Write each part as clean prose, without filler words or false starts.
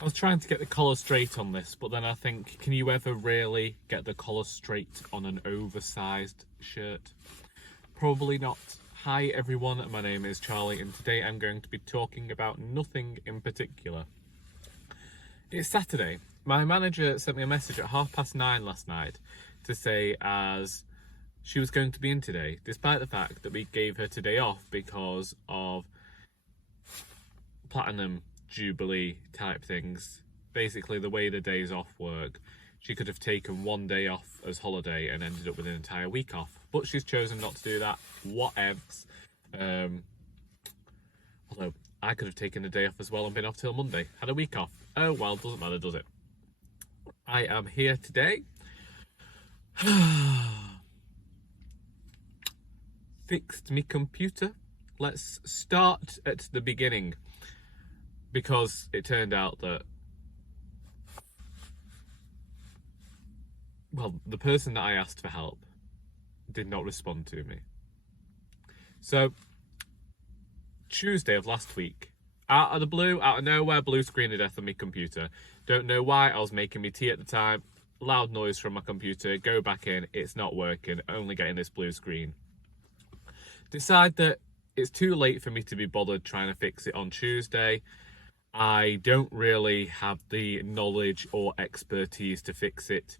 I was trying to get the collar straight on this, but then I think, can you ever really get the collar straight on an oversized shirt? Probably not. Hi everyone, my name is Charlie and today I'm going to be talking about nothing in particular. It's Saturday. My manager sent me a message at 9:30 last night to say as she was going to be in today, despite the fact that we gave her today off because of platinum jubilee type things. Basically the way the days off work, she could have taken one day off as holiday and ended up with an entire week off, but she's chosen not to do that. Whatevs. Although I could have taken a day off as well and been off till Monday, had a week off. Oh well, doesn't matter, does it? I am here today. Fixed me computer. Let's start at the beginning, because it turned out that, well, the person that I asked for help did not respond to me. So, Tuesday of last week, out of the blue, out of nowhere, blue screen of death on my computer. Don't know why, I was making me tea at the time, loud noise from my computer, go back in, it's not working, only getting this blue screen. Decide that it's too late for me to be bothered trying to fix it on Tuesday. I don't really have the knowledge or expertise to fix it.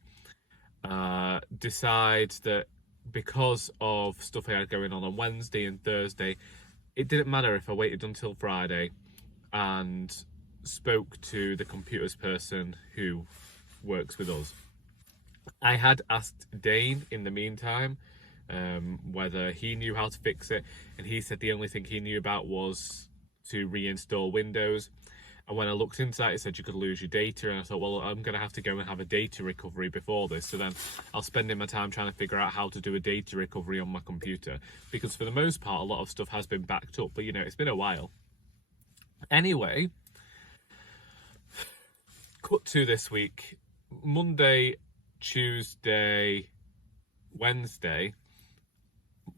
Decide that because of stuff I had going on Wednesday and Thursday, it didn't matter if I waited until Friday and spoke to the computers person who works with us. I had asked Dane in the meantime whether he knew how to fix it, and he said the only thing he knew about was to reinstall Windows. And when I looked into that, it said you could lose your data, and I thought, well, I'm going to have to go and have a data recovery before this, so then I'll spend my time trying to figure out how to do a data recovery on my computer, because for the most part a lot of stuff has been backed up, but you know, it's been a while. Anyway, cut to this week, Monday, Tuesday, Wednesday.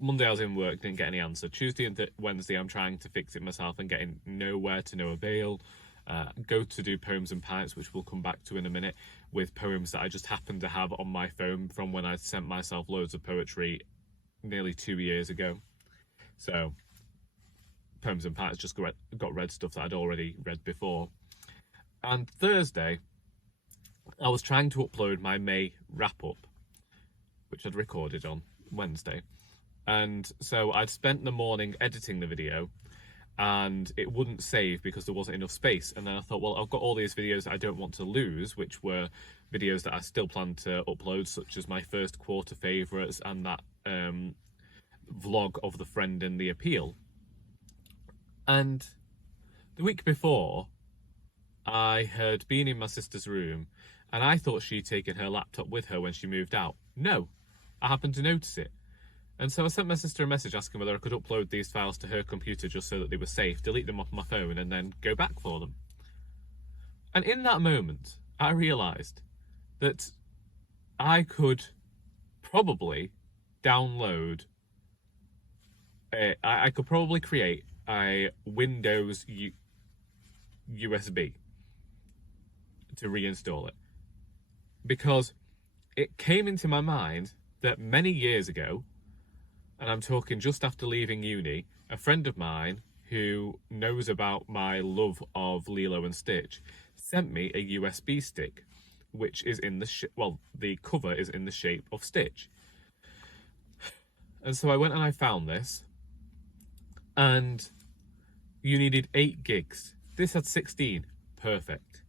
Monday I was in work, didn't get any answer. Tuesday and Wednesday I'm trying to fix it myself and getting nowhere to no avail. Go to do Poems and Pints, which we'll come back to in a minute, with poems that I just happened to have on my phone from when I sent myself loads of poetry nearly 2 years ago. So Poems and Pints just got read stuff that I'd already read before. And Thursday I was trying to upload my May wrap-up, which I'd recorded on Wednesday. And so I'd spent the morning editing the video and it wouldn't save because there wasn't enough space. And then I thought, well, I've got all these videos that I don't want to lose, which were videos that I still plan to upload, such as my first quarter favourites and that vlog of the friend and the appeal. And the week before, I had been in my sister's room and I thought she'd taken her laptop with her when she moved out. No, I happened to notice it. And so I sent my sister a message asking whether I could upload these files to her computer just so that they were safe, delete them off my phone, and then go back for them. And in that moment, I realised that I could probably create a Windows USB to reinstall it. Because it came into my mind that many years ago, and I'm talking just after leaving uni, a friend of mine who knows about my love of Lilo and Stitch sent me a USB stick, which is in the cover is in the shape of Stitch. And so I went and I found this, and you needed 8 gigs. This had 16. Perfect.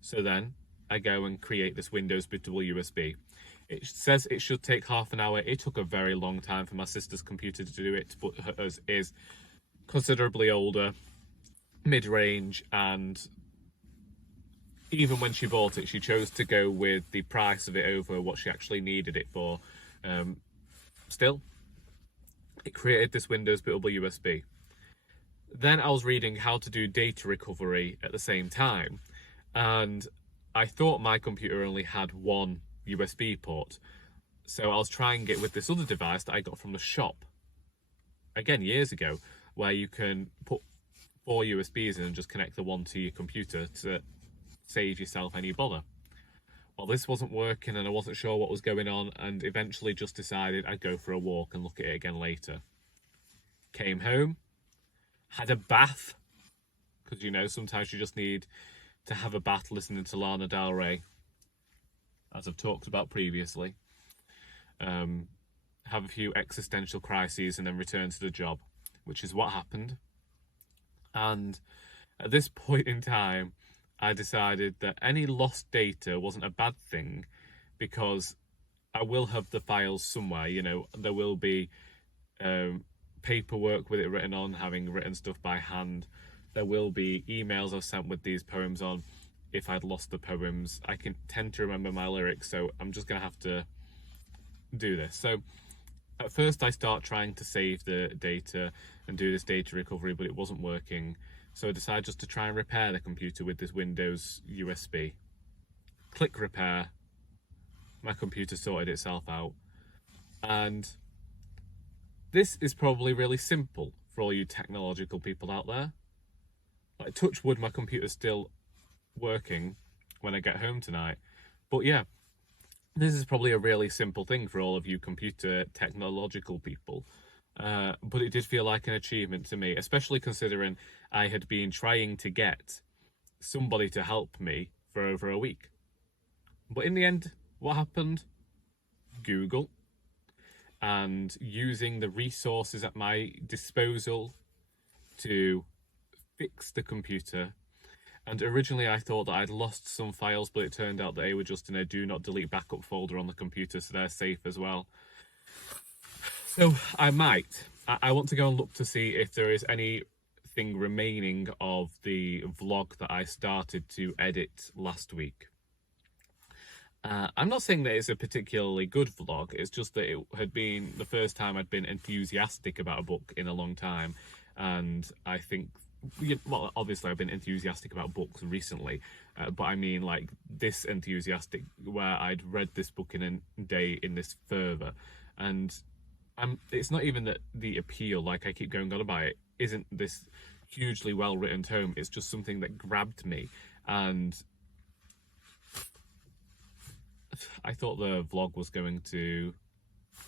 So then I go and create this Windows bootable USB. It says it should take half an hour. It took a very long time for my sister's computer to do it, but hers is considerably older, mid-range, and even when she bought it, she chose to go with the price of it over what she actually needed it for. Still, it created this Windows bootable USB. Then I was reading how to do data recovery at the same time, and I thought my computer only had one USB port, so I was trying it with this other device that I got from the shop again years ago, where you can put 4 USBs in and just connect the one to your computer to save yourself any bother. Well, this wasn't working and I wasn't sure what was going on, and eventually just decided I'd go for a walk and look at it again later. Came home, had a bath, because, you know, sometimes you just need to have a bath listening to Lana Del Rey, as I've talked about previously. Have a few existential crises and then return to the job, which is what happened. And at this point in time, I decided that any lost data wasn't a bad thing, because I will have the files somewhere. You know, there will be paperwork with it written on, having written stuff by hand. There will be emails I've sent with these poems on. If I'd lost the poems, I can tend to remember my lyrics, so I'm just going to have to do this. So at first I start trying to save the data and do this data recovery, but it wasn't working. So I decided just to try and repair the computer with this Windows USB. Click repair. My computer sorted itself out. And this is probably really simple for all you technological people out there. Like, touch wood, my computer's still working when I get home tonight. But yeah, this is probably a really simple thing for all of you computer technological people. But it did feel like an achievement to me, especially considering I had been trying to get somebody to help me for over a week. But in the end, what happened? Google. And using the resources at my disposal to fix the computer. And originally I thought that I'd lost some files, but it turned out that they were just in a do not delete backup folder on the computer, so they're safe as well. So I want to go and look to see if there is anything remaining of the vlog that I started to edit last week. I'm not saying that it's a particularly good vlog, it's just that it had been the first time I'd been enthusiastic about a book in a long time, and I think, well, obviously I've been enthusiastic about books recently, but I mean like this enthusiastic where I'd read this book in a day in this fervour. And it's not even that the appeal, like I keep going on about it, isn't this hugely well written tome. It's just something that grabbed me, and I thought the vlog was going to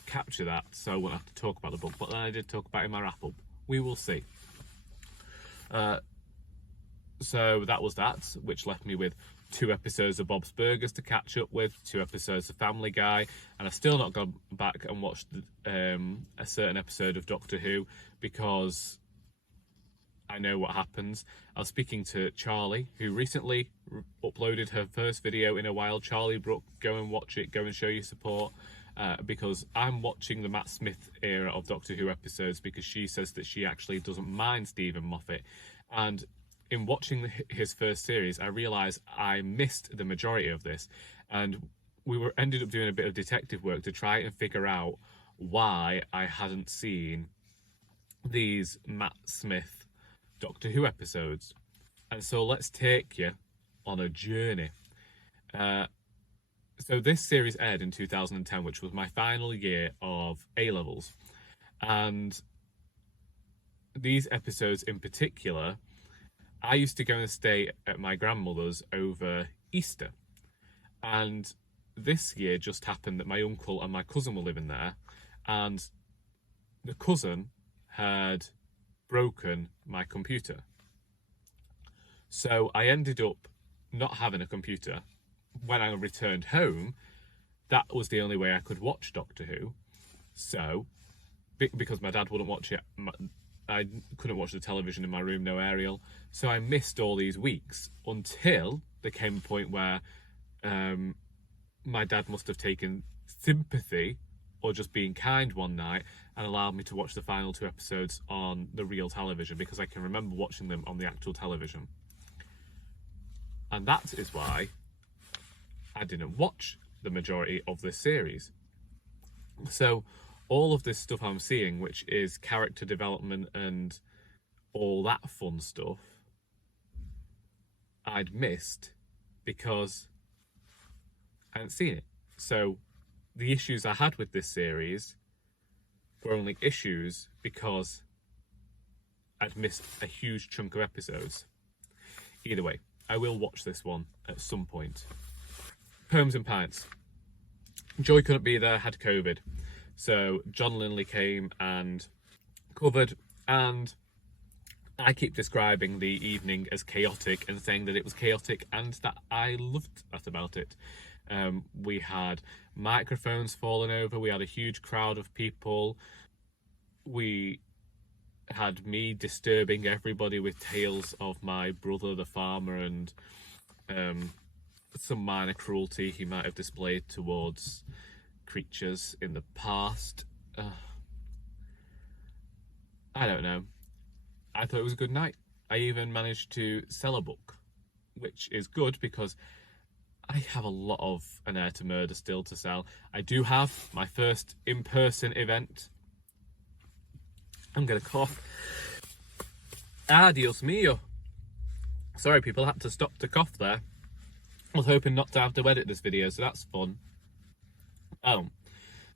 capture that, so I won't have to talk about the book, but then I did talk about it in my wrap up. We will see. So that was that, which left me with 2 episodes of Bob's Burgers to catch up with, 2 episodes of Family Guy, and I've still not gone back and watched a certain episode of Doctor Who, because I know what happens. I was speaking to Charlie, who recently uploaded her first video in a while. Charlie, Brook, go and watch it, go and show your support, because I'm watching the Matt Smith era of Doctor Who episodes, because she says that she actually doesn't mind Stephen Moffat. And in watching his first series, I realised I missed the majority of this, and we ended up doing a bit of detective work to try and figure out why I hadn't seen these Matt Smith Doctor Who episodes. And so let's take you on a journey. So this series aired in 2010, which was my final year of A-levels. And these episodes in particular, I used to go and stay at my grandmother's over Easter. And this year just happened that my uncle and my cousin were living there, and the cousin had broken my computer. So I ended up not having a computer. When I returned home, that was the only way I could watch Doctor Who. So, because my dad wouldn't watch it, I couldn't watch the television in my room, no aerial. So I missed all these weeks until there came a point where my dad must have taken sympathy or just being kind one night and allowed me to watch the final 2 episodes on the real television, because I can remember watching them on the actual television. And that is why I didn't watch the majority of this series. So all of this stuff I'm seeing, which is character development and all that fun stuff, I'd missed because I hadn't seen it. So the issues I had with this series were only issues because I'd missed a huge chunk of episodes. Either way, I will watch this one at some point. Poems and Pints. Joy couldn't be there, had COVID. So John Linley came and covered, and I keep describing the evening as chaotic and saying that it was chaotic and that I loved that about it. We had microphones falling over, we had a huge crowd of people, we had me disturbing everybody with tales of my brother the farmer and some minor cruelty he might have displayed towards creatures in the past. I don't know. I thought it was a good night. I even managed to sell a book, which is good because I have a lot of An Heir to Murder still to sell. I do have my first in-person event. I'm gonna cough. Dios mío. Sorry people, I had to stop to cough there. I was hoping not to have to edit this video, so that's fun.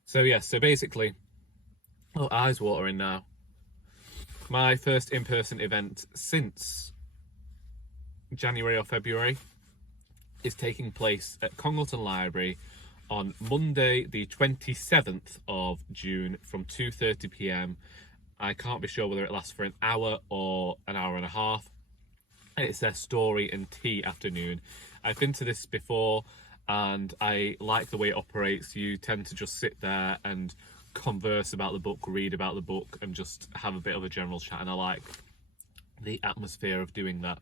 So yeah, so basically, eyes watering now. My first in-person event since January or February is taking place at Congleton Library on Monday the 27th of June from 2:30 p.m. I can't be sure whether it lasts for an hour or an hour and a half. It's their story and tea afternoon. I've been to this before and I like the way it operates. You tend to just sit there and converse about the book, read about the book, and just have a bit of a general chat, and I like the atmosphere of doing that.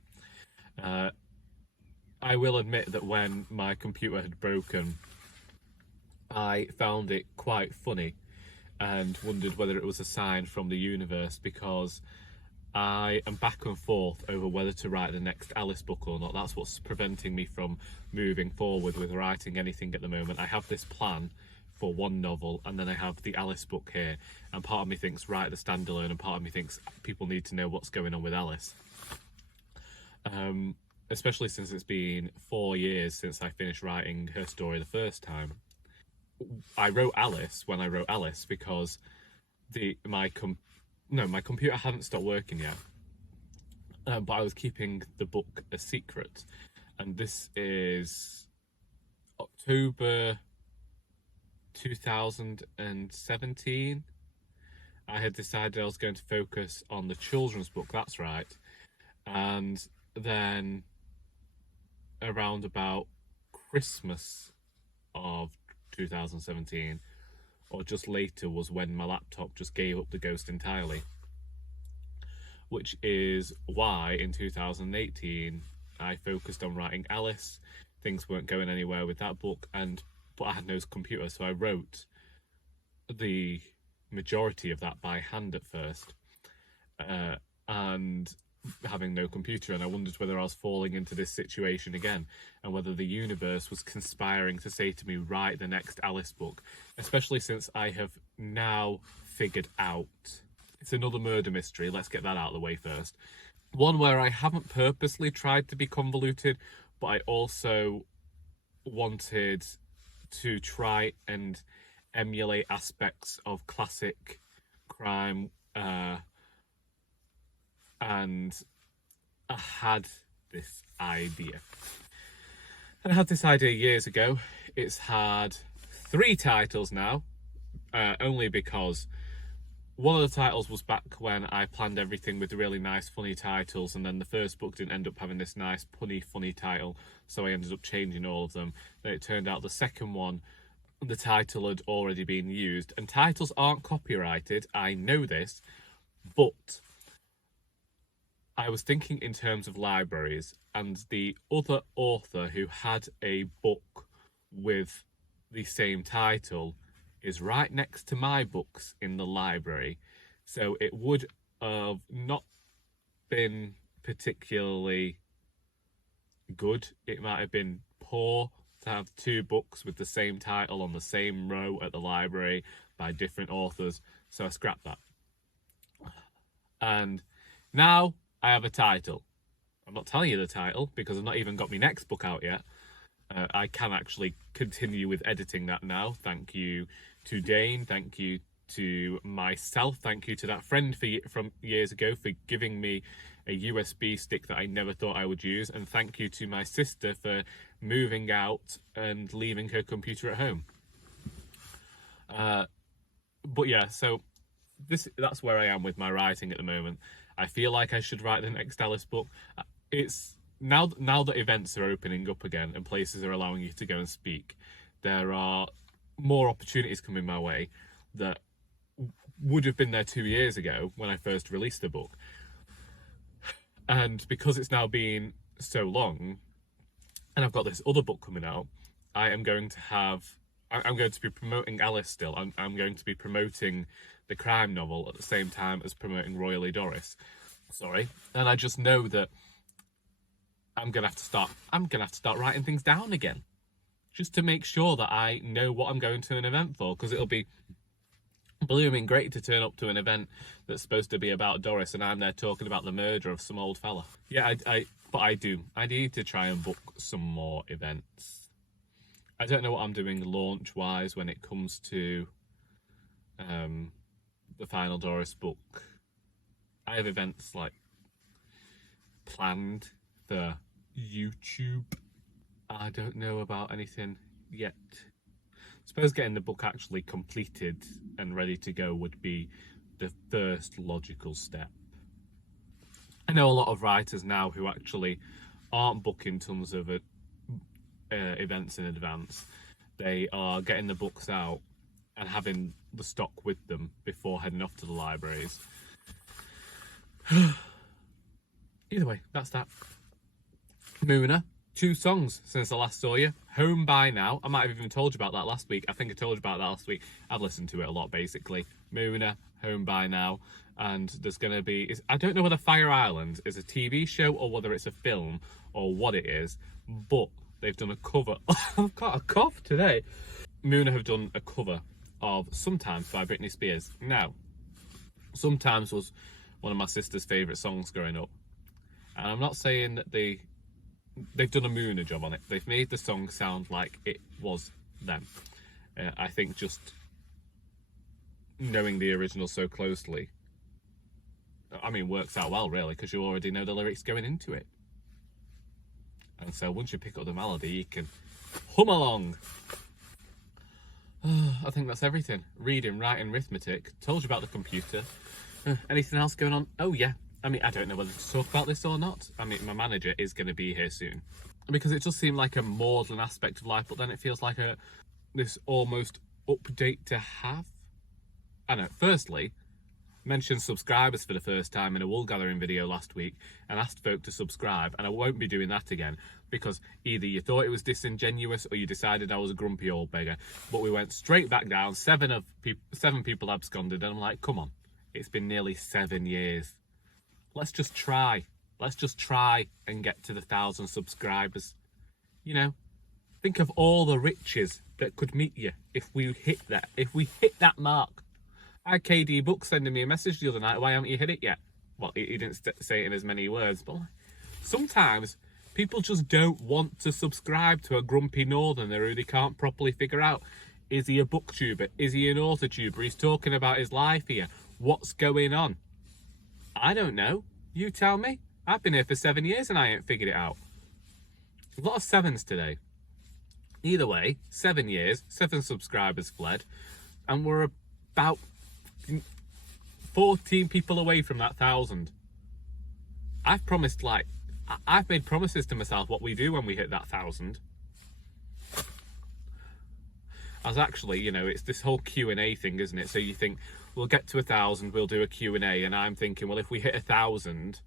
I will admit that when my computer had broken, I found it quite funny and wondered whether it was a sign from the universe, because I am back and forth over whether to write the next Alice book or not. That's what's preventing me from moving forward with writing anything at the moment. I have this plan for one novel, and then I have the Alice book here, and part of me thinks write the standalone, and part of me thinks people need to know what's going on with Alice. Especially since it's been 4 years since I finished writing her story the first time. I wrote Alice when I wrote Alice because my computer hadn't stopped working yet, but I was keeping the book a secret, and this is October 2017. I had decided I was going to focus on the children's book, that's right, and then around about Christmas of 2017 or just later was when my laptop just gave up the ghost entirely, which is why in 2018 I focused on writing Alice. Things weren't going anywhere with that book, but I had no computer, so I wrote the majority of that by hand at first, and having no computer, and I wondered whether I was falling into this situation again, and whether the universe was conspiring to say to me, write the next Alice book, especially since I have now figured out it's another murder mystery. Let's get that out of the way first. One where I haven't purposely tried to be convoluted, but I also wanted to try and emulate aspects of classic crime, and I had this idea. And I had this idea years ago. It's had 3 titles now, only because one of the titles was back when I planned everything with really nice funny titles, and then the first book didn't end up having this nice punny funny title, so I ended up changing all of them. Then it turned out the second one, the title had already been used, and titles aren't copyrighted, I know this, but I was thinking in terms of libraries, and the other author who had a book with the same title is right next to my books in the library, so it would have not been particularly good. It might have been poor to have 2 books with the same title on the same row at the library by different authors, so I scrapped that. And now I have a title. I'm not telling you the title because I've not even got my next book out yet. I can actually continue with editing that now. Thank you to Dane. Thank you to myself. Thank you to that friend from years ago for giving me a USB stick that I never thought I would use, and thank you to my sister for moving out and leaving her computer at home. But yeah, so that's where I am with my writing at the moment. I feel like I should write the next Alice book. It's now that events are opening up again and places are allowing you to go and speak, there are more opportunities coming my way that would have been there 2 years ago when I first released the book. And because it's now been so long, and I've got this other book coming out, I'm going to be promoting Alice still. I'm going to be promoting the crime novel at the same time as promoting Royally Doris. Sorry. And I just know that I'm gonna have to start writing things down again, just to make sure that I know what I'm going to an event for, because it'll be blooming great to turn up to an event that's supposed to be about Doris and I'm there talking about the murder of some old fella. Yeah, but I need to try and book some more events. I don't know what I'm doing launch-wise when it comes to the final Doris book. I have events like planned for YouTube. I don't know about anything yet. I suppose getting the book actually completed and ready to go would be the first logical step. I know a lot of writers now who actually aren't booking tons of events in advance. They are getting the books out and having the stock with them before heading off to the libraries. Either way, that's that. Moona, 2 songs since I last saw you. Home by Now. I might have even told you about that last week. I think I told you about that last week. I've listened to it a lot, basically. Moona, Home by Now. And there's going to be... I don't know whether Fire Island is a TV show or whether it's a film or what it is, but they've done a cover. I've got a cough today. Moona have done a cover of Sometimes by Britney Spears. Now, Sometimes was one of my sister's favourite songs growing up. And I'm not saying that they've done a Moona job on it. They've made the song sound like it was them. I think just knowing the original so closely, I mean, works out well, really, because you already know the lyrics going into it. And so once you pick up the melody, you can hum along. I think that's everything. Reading, writing, arithmetic. Told you about the computer. Anything else going on? Oh, yeah. I mean, I don't know whether to talk about this or not. I mean, my manager is going to be here soon. Because it does seem like a maudlin aspect of life, but then it feels like this almost update to have. I know, firstly, mentioned subscribers for the first time in a Woolgathering video last week and asked folk to subscribe, and I won't be doing that again because either you thought it was disingenuous or you decided I was a grumpy old beggar. But we went straight back down. 7 people absconded, and I'm like, come on, it's been nearly 7 years. Let's just try and get to the 1,000 subscribers. You know, think of all the riches that could meet you if we hit that mark. I had KD Book sending me a message the other night, why haven't you hit it yet? Well, he didn't say it in as many words, but sometimes people just don't want to subscribe to a grumpy northerner who they can't properly figure out. Is he a booktuber? Is he an author tuber? He's talking about his life here. What's going on? I don't know. You tell me. I've been here for 7 years and I ain't figured it out. A lot of 7s today. Either way, 7 years, 7 subscribers fled, and we're about 14 people away from that 1,000. I've made promises to myself what we do when we hit that 1,000. I was actually, you know, it's this whole Q&A thing, isn't it? So you think, we'll get to 1,000, we'll do a Q&A, and I'm thinking, well, if we hit 1,000,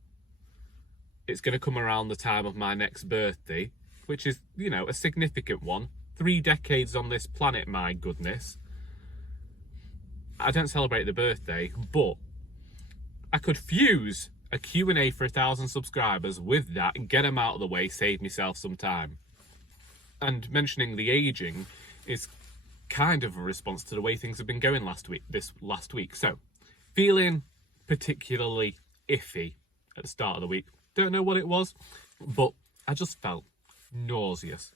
it's going to come around the time of my next birthday, which is, you know, a significant one. 3 decades on this planet, my goodness. I don't celebrate the birthday, but I could fuse a Q&A for 1,000 subscribers with that and get them out of the way, save myself some time. And mentioning the aging is kind of a response to the way things have been going this last week. So, feeling particularly iffy at the start of the week. Don't know what it was, but I just felt nauseous.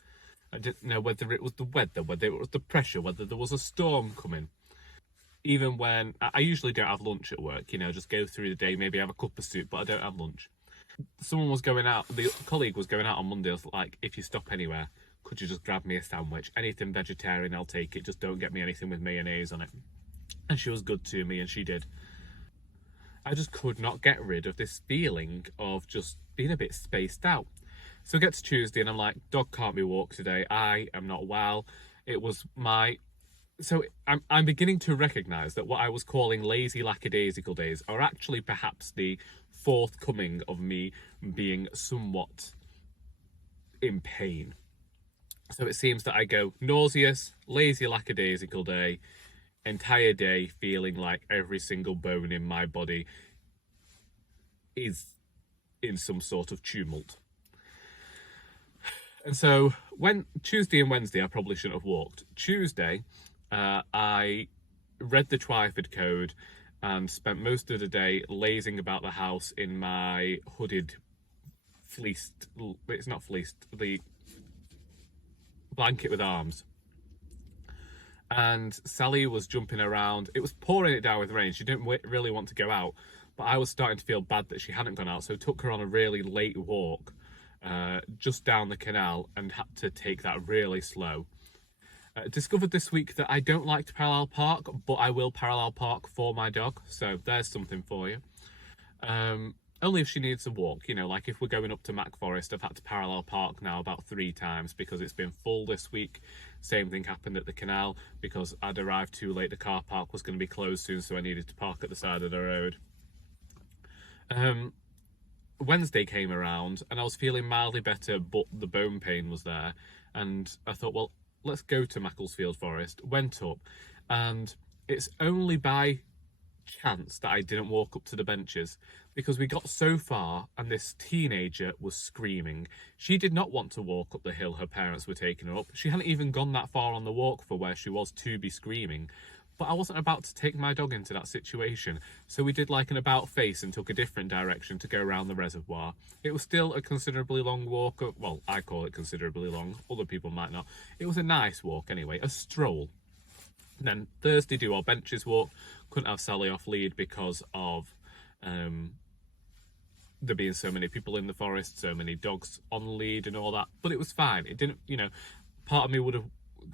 I didn't know whether it was the weather, whether it was the pressure, whether there was a storm coming. Even when I usually don't have lunch at work, you know, just go through the day, maybe have a cup of soup, but I don't have lunch. Someone was going out, the colleague was going out on Monday. I was like, if you stop anywhere, could you just grab me a sandwich? Anything vegetarian, I'll take it. Just don't get me anything with mayonnaise on it. And she was good to me, and she did. I just could not get rid of this feeling of just being a bit spaced out. So it gets Tuesday, and I'm like, dog can't be walked today. I am not well. It was my... So I'm beginning to recognise that what I was calling lazy lackadaisical days are actually perhaps the forthcoming of me being somewhat in pain. So it seems that I go nauseous, lazy lackadaisical day, entire day feeling like every single bone in my body is in some sort of tumult. And so when Tuesday and Wednesday, I probably shouldn't have walked. Tuesday, I read the Twyford Code and spent most of the day lazing about the house in my hooded, fleeced, it's not fleeced, the blanket with arms. And Sally was jumping around. It was pouring it down with rain. She didn't really want to go out, but I was starting to feel bad that she hadn't gone out, so I took her on a really late walk just down the canal and had to take that really slow. Discovered this week that I don't like to parallel park, but I will parallel park for my dog, so there's something for you. Only if she needs a walk, you know, like if we're going up to Mac Forest, I've had to parallel park now about 3 times because it's been full this week. Same thing happened at the canal because I'd arrived too late. The car park was going to be closed soon, so I needed to park at the side of the road. Wednesday came around and I was feeling mildly better, but the bone pain was there. And I thought, well, let's go to Macclesfield Forest. Went up, and it's only by chance that I didn't walk up to the benches because we got so far and this teenager was screaming. She did not want to walk up the hill her parents were taking her up. She hadn't even gone that far on the walk for where she was to be screaming. But I wasn't about to take my dog into that situation, so we did like an about face and took a different direction to go around the reservoir. It was still a considerably long walk. Well, I call it considerably long. Other people might not. It was a nice walk anyway, a stroll. And then Thursday, do our benches walk. Couldn't have Sally off lead because of there being so many people in the forest, so many dogs on lead and all that. But it was fine. It didn't, you know, part of me would have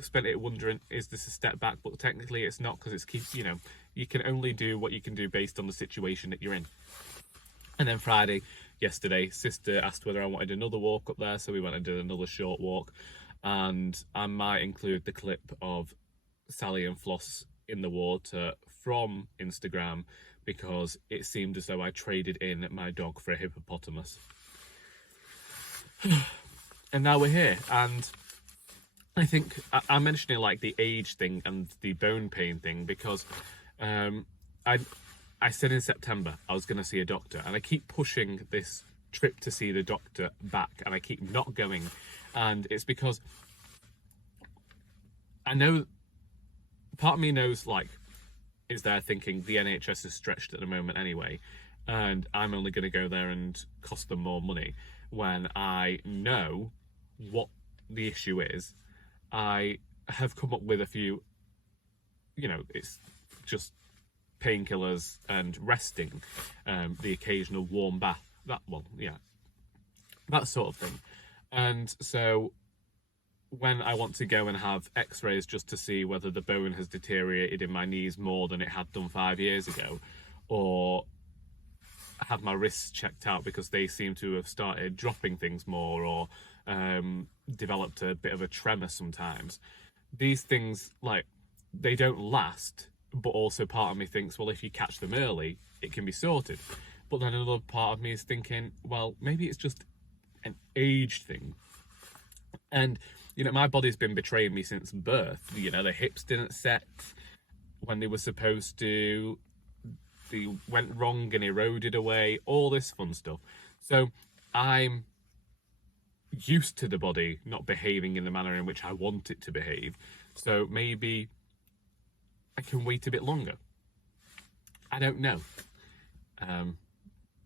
spent it wondering, is this a step back? But technically it's not, because it's, you know, you can only do what you can do based on the situation that you're in. And then Friday, yesterday, sister asked whether I wanted another walk up there, so we went and did another short walk. And I might include the clip of Sally and Floss in the water from Instagram because it seemed as though I traded in my dog for a hippopotamus. And now we're here, and I think I'm mentioning like the age thing and the bone pain thing because I said in September I was going to see a doctor, and I keep pushing this trip to see the doctor back, and I keep not going. And it's because I know, part of me knows, like, is there thinking the NHS is stretched at the moment anyway, and I'm only going to go there and cost them more money, when I know what the issue is. I have come up with a few, you know, it's just painkillers and resting, the occasional warm bath, that one, yeah, that sort of thing. And so when I want to go and have x-rays just to see whether the bone has deteriorated in my knees more than it had done 5 years ago, or have my wrists checked out because they seem to have started dropping things more, or developed a bit of a tremor sometimes, these things, like, they don't last. But also part of me thinks, well, if you catch them early, it can be sorted. But then another part of me is thinking, well, maybe it's just an age thing. And, you know, my body's been betraying me since birth. You know, the hips didn't set when they were supposed to. They went wrong and eroded away, all this fun stuff. So I'm used to the body not behaving in the manner in which I want it to behave. So maybe I can wait a bit longer. I don't know.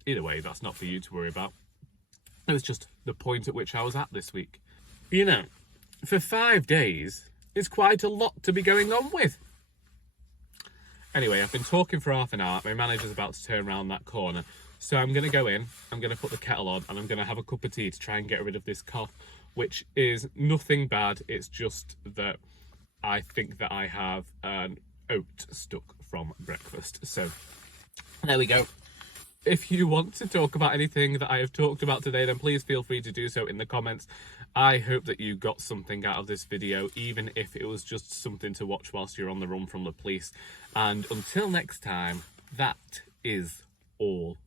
Either way, that's not for you to worry about. It was just the point at which I was at this week. You know, for 5 days, it's quite a lot to be going on with. Anyway, I've been talking for half an hour. My manager's about to turn around that corner. So I'm going to go in, I'm going to put the kettle on, and I'm going to have a cup of tea to try and get rid of this cough, which is nothing bad. It's just that I think that I have an oat stuck from breakfast. So there we go. If you want to talk about anything that I have talked about today, then please feel free to do so in the comments. I hope that you got something out of this video, even if it was just something to watch whilst you're on the run from the police. And until next time, that is all.